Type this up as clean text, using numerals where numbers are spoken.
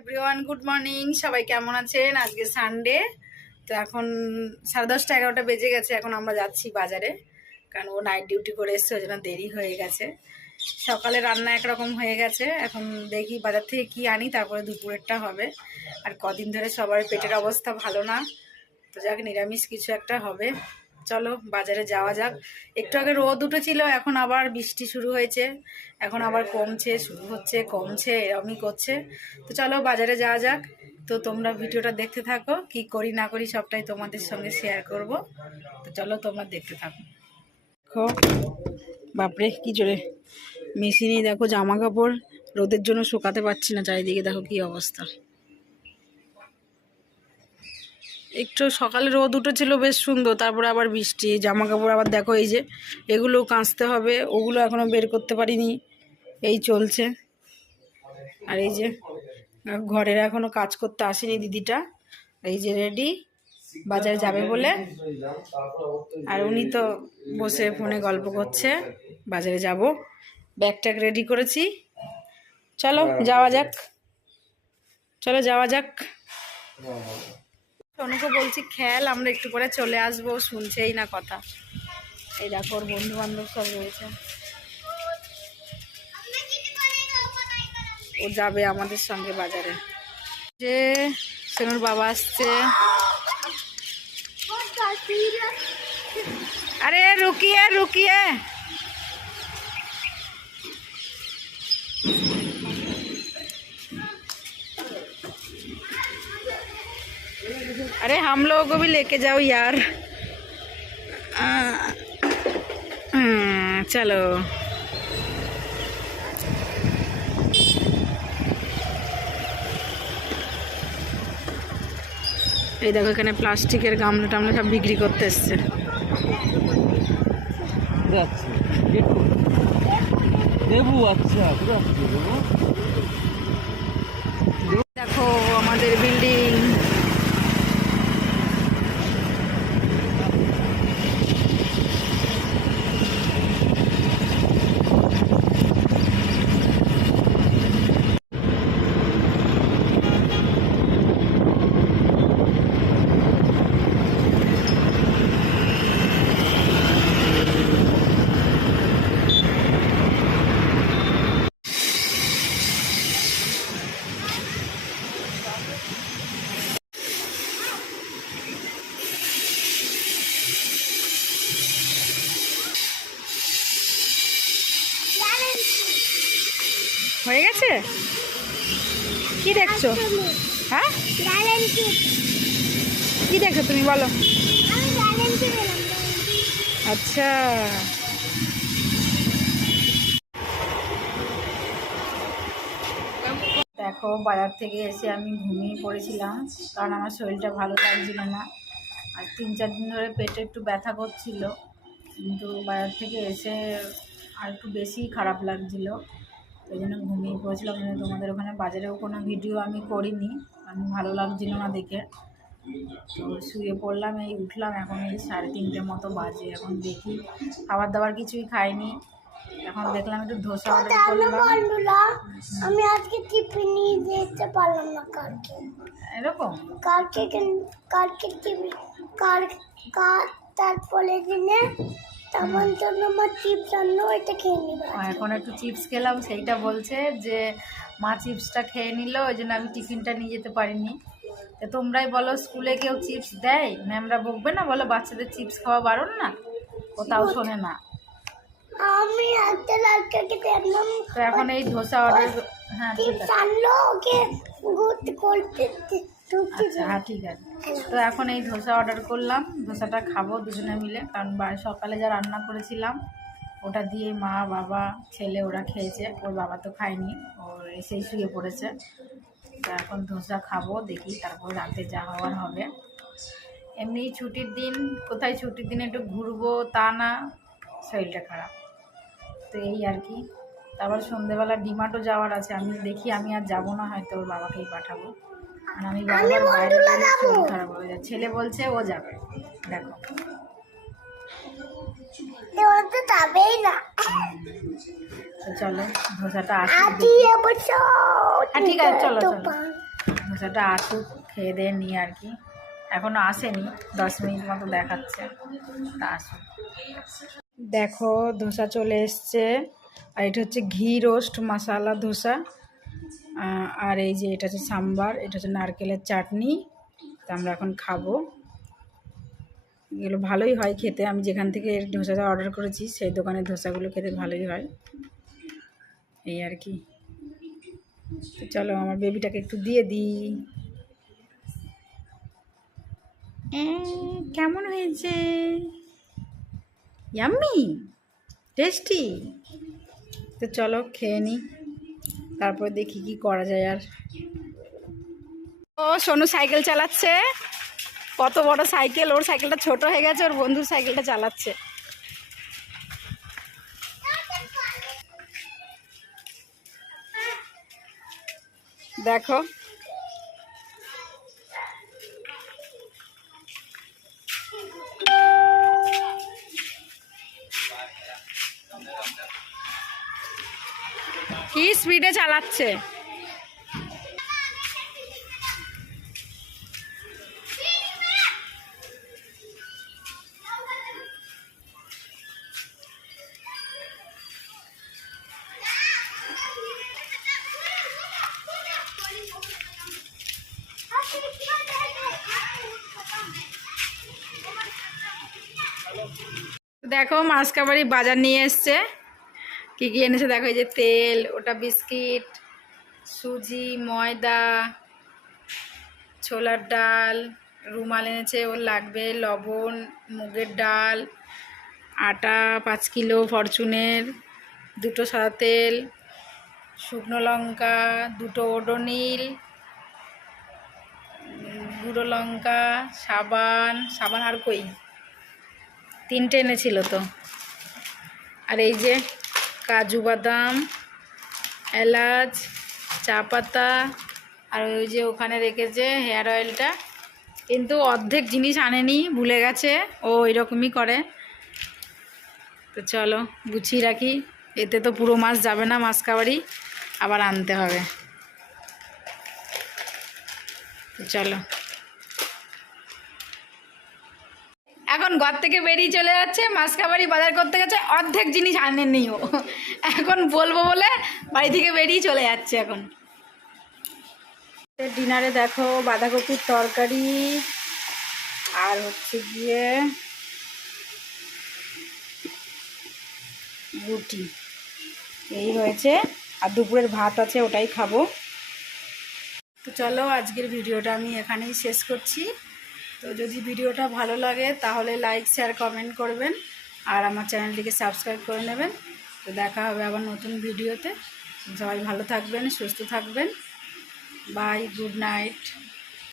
Everyone good morning, সবাই কেমন আছেন? আজকে সানডে, তো এখন 10:30 11টা বেজে গেছে। এখন আমরা যাচ্ছি বাজারে, কারণ ও নাইট ডিউটি করে এসছে, ওই জন্য দেরি হয়ে গেছে। সকালে রান্না একরকম হয়ে গেছে, এখন দেখি বাজার থেকে কি আনি, তারপরে দুপুরেরটা হবে। আর কদিন ধরে সবার পেটের অবস্থা ভালো না, তো যাক নিরামিষ কিছু একটা হবে। চলো বাজারে যাওয়া যাক। একটু আগে রোদ উঠেছিল, এখন আবার বৃষ্টি শুরু হয়েছে, এখন আবার কমছে, শুরু হচ্ছে, কমছে, এরকমই করছে। তো চলো বাজারে যাওয়া যাক। তো তোমরা ভিডিওটা দেখতে থাকো, কি করি না করি সবটাই তোমাদের সঙ্গে শেয়ার করব। তো চলো তোমরা দেখতে থাকো। দেখো বাপরে কি জোরে মেশিনেই, দেখো জামা কাপড় রোদের জন্য শুকাতে পারছি না, চারিদিকে দেখো কি অবস্থা। একটু সকালে রোদ উঠেছিল বেশ সুন্দর, তারপরে আবার বৃষ্টি, জামা কাপড় আবার দেখো এই যে এগুলোও কাচতে হবে, ওগুলো এখনও বের করতে পারিনি, এই চলছে। আর এই যে ঘরের এখনও কাজ করতে আসেনি দিদিটা, এই যে রেডি বাজারে যাবে বলে। আর উনি তো বসে ফোনে গল্প করছে, বাজারে যাব, ব্যাগ ট্যাগ রেডি করেছি। চলো যাওয়া যাক, চলো যাওয়া যাক। অনুকে বলছি খেল, আমরা একটু পরে চলে আসবো, শুনছেই না কথা। এই দেখো ওর বন্ধু বান্ধব সব রয়েছে, ও যাবে আমাদের সঙ্গে বাজারে। যে সেনুর বাবা আসছে। আরে রুকিয়ে রুকিয়ে, अरे हम लोगों को भी लेके जाओ यार। चलो এই দেখো এখানে প্লাস্টিকের গামলা টামলা সব বিক্রি করতে এসছে। দেখো আমাদের বিল্ডিং, হয়ে গেছে। কি দেখছো? হ্যাঁ কি দেখছো তুমি বলো? আচ্ছা দেখো বাজার থেকে এসে আমি ঘুমিয়ে পড়েছিলাম, কারণ আমার শরীরটা ভালো লাগছিল না। আর 3-4 দিন ধরে পেটে একটু ব্যথা করছিল, কিন্তু বাজার থেকে এসে আর একটু বেশি খারাপ লাগছিল, ওই জন্য ঘুমিয়ে পড়েছিলাম। ওই জন্য তোমাদের ওখানে বাজারেও কোনো ভিডিও আমি করিনি, আমি ভালো লাগছিল না দেখে। তো শুয়ে পড়লাম, এই উঠলাম, এখন এই 3:30 মতো বাজে। এখন দেখি খাবার দাবার কিছুই খাইনি, এখন দেখলাম একটু ধোসা অর্ডার করলাম। আমি আজকে টিফিন নিয়ে যেতে পারলাম না কালকে, এরকম কালকে টিফিন তারপরে দিনে তেমন জন্য আমার চিপস আনলো, ওইটা খেয়ে নিব। এখন একটু চিপস খেলাম, সেইটা বলছে যে মা চিপসটা খেয়ে নিল, ওই জন্য আমি টিফিনটা নিয়ে যেতে পারিনি। তো তোমরাই বলো, স্কুলে কেউ চিপস দেয়? ম্যামরা বকবে না? বলো বাচ্চাদের চিপস খাওয়া বারণ না, ও তাও শোনে না। আমি একটা লালকাকে দেখলাম, তো এখন এই ধোসা অর্ডার, হ্যাঁ ঠিক আছে, আনলো ওকে গুড করতে। আচ্ছা হ্যাঁ ঠিক আছে। তো এখন এই ধোসা অর্ডার করলাম, ধোসাটা খাবো দুজনে মিলে, কারণ সকালে যা রান্না করেছিলাম ওটা দিয়ে মা বাবা ছেলে ওরা খেয়েছে, ওর বাবা তো খায়নি, ওর এসেই শুয়ে পড়েছে। তো এখন ধোসা খাবো, দেখি তারপর রাতে যা হওয়ার হবে। এমনি ছুটির দিন, কোথায় ছুটির দিন একটু ঘুরবো তা না, শরীরটা খারাপ, তো এই আর কি। তারপর সন্ধ্যেবেলা ডিমার্টও যাওয়ার আছে, আমি দেখি আমি আর যাবো না, হয়তো ওর বাবাকেই পাঠাবো। আর আমি বারবার বাইরে শরীর খারাপ হয়ে যায়, ছেলে বলছে ও যাবে, দেখো যাবেই না। তো চলো ধোসাটা আসি। ঠিক আছে, চলো চলো। ধোসাটা আসুক, খেয়ে দিয়ে নিই আর কি। এখনও আসেনি, 10 মিনিট মতো দেখাচ্ছে, তা আসুক। দেখো ধোসা চলে এসছে, আর এটা হচ্ছে ঘি রোস্ট মশালা ধোসা। আর এই যে এটা হচ্ছে সাম্বার, এটা হচ্ছে নারকেলের চাটনি। তা আমরা এখন খাবো। এগুলো ভালোই হয় খেতে, আমি যেখান থেকে ধোসাটা অর্ডার করেছি সেই দোকানের ধোসাগুলো খেতে ভালোই হয়, এই আর কি। তো চলো আমার বেবিটাকে একটু দিয়ে দিই। কেমন হয়েছে? Yummy, tasty. তো চলো খেয়ে নিই, তারপর দেখি কি করা যায়। আর ও সোনু সাইকেল চালাচ্ছে, কত বড় সাইকেল! ওর সাইকেলটা ছোট হয়ে গেছে, ওর বন্ধুর সাইকেলটা চালাচ্ছে। দেখো কি স্পিডে চালাচ্ছে। দেখো মাসকাবাড়ি বাজার নিয়ে এসছে, কি কি এনেছে দেখো। এই যে তেল, ওটা বিস্কিট, সুজি, ময়দা, ছোলার ডাল, রুমাল এনেছে ওর লাগবে, লবণ, মুগের ডাল, আটা 5 কিলো ফরচুনের, 2টো সাদা তেল, শুকনো লঙ্কা 2টো ওডোনিল, গুঁড়ো লঙ্কা, সাবান আর কই 3টে এনেছিল তো। আর এই যে কাজু বাদাম, এলাচ, চা পাতা, আর ওই যে ওখানে রেখেছে হেয়ার অয়েলটা, কিন্তু অর্ধেক জিনিস আনেনি, ভুলে গেছে। ও এরকমই করে। তো চলো গুছিয়ে রাখি, এতে তো পুরো মাস যাবে না, মাসকাবাড়ি আবার আনতে হবে। তো চলো, এখন ঘর থেকে বেরিয়ে চলে যাচ্ছে, মাসকাবাড়ি বাজার করতে গেছে, অর্ধেক জিনিস আনেনি ও। এখন বলবো বলে বাড়ি থেকে বেরিয়ে চলে যাচ্ছে। এখন ডিনারে দেখো বাঁধাকপির তরকারি, আর হচ্ছে গিয়ে রুটি, এই হয়েছে। আর দুপুরের ভাত আছে, ওটাই খাবো। তো চলো আজকের ভিডিওটা আমি এখানেই শেষ করছি। তো যদি ভিডিওটা ভালো লাগে তাহলে লাইক, শেয়ার, কমেন্ট করবেন, আর আমার চ্যানেলটিকে সাবস্ক্রাইব করে নেবেন। তো দেখা হবে আবার নতুন ভিডিওতে। সবাই ভালো থাকবেন, সুস্থ থাকবেন। Bye, good night.